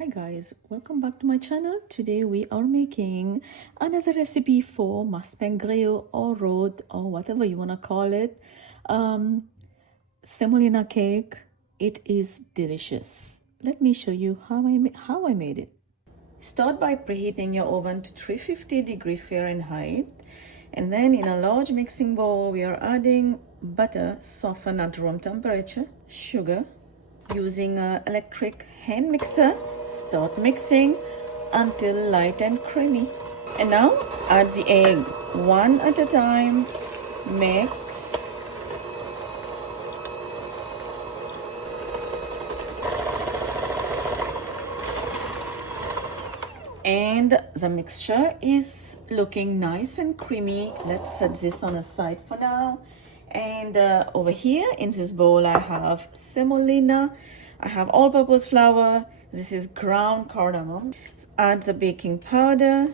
Hi guys, welcome back to my channel. Today we are making another recipe for Maspain Greau or Roat or whatever you want to call it. Semolina cake. It is delicious. Let me show you how I made it. Start by preheating your oven to 350°F, and then in a large mixing bowl we are adding butter softened at room temperature, sugar. Using an electric hand mixer, start mixing until light and creamy. And now add the egg one at a time. Mix. And the mixture is looking nice and creamy. Let's set this on a side for now. And over here in this bowl I have semolina, I have all-purpose flour, this is ground cardamom. Add the baking powder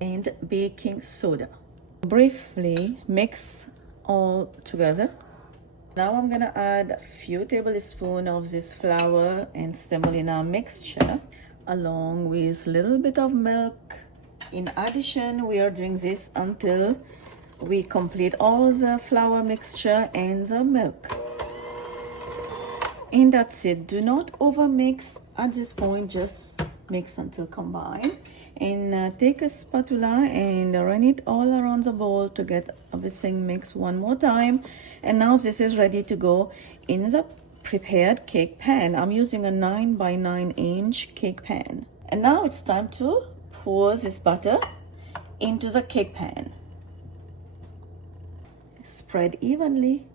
and baking soda. Briefly mix all together. Now I'm gonna add a few tablespoons of this flour and semolina mixture along with a little bit of milk. In addition, we are doing this until we complete all the flour mixture and the milk. And that's it. Do not over mix at this point, just mix until combined. And take a spatula and run it all around the bowl to get everything mixed one more time. And now this is ready to go in the prepared cake pan. I'm using a 9 by 9 inch cake pan. And now it's time to pour this butter into the cake pan. Spread evenly.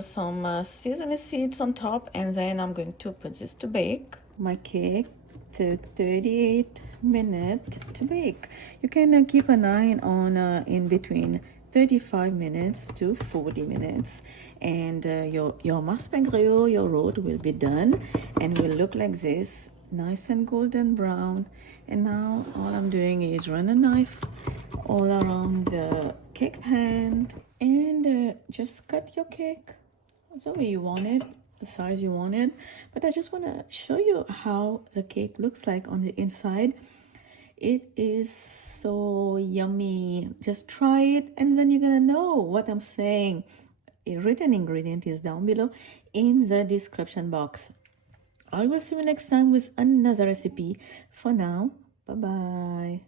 Some sesame seeds on top, and then I'm going to put this to bake. My cake took 38 minutes to bake. You can keep an eye on in between 35 minutes to 40 minutes, and your Maspain Greau, your road will be done and will look like this, nice and golden brown. And now all I'm doing is run a knife all around the cake pan and just cut your cake the way you want it, the size you want it. But I just want to show you how the cake looks like on the inside. It is so yummy. Just try it and then you're gonna know what I'm saying. A written ingredient is down below in the description box. I will see you next time with another recipe. For now, bye bye.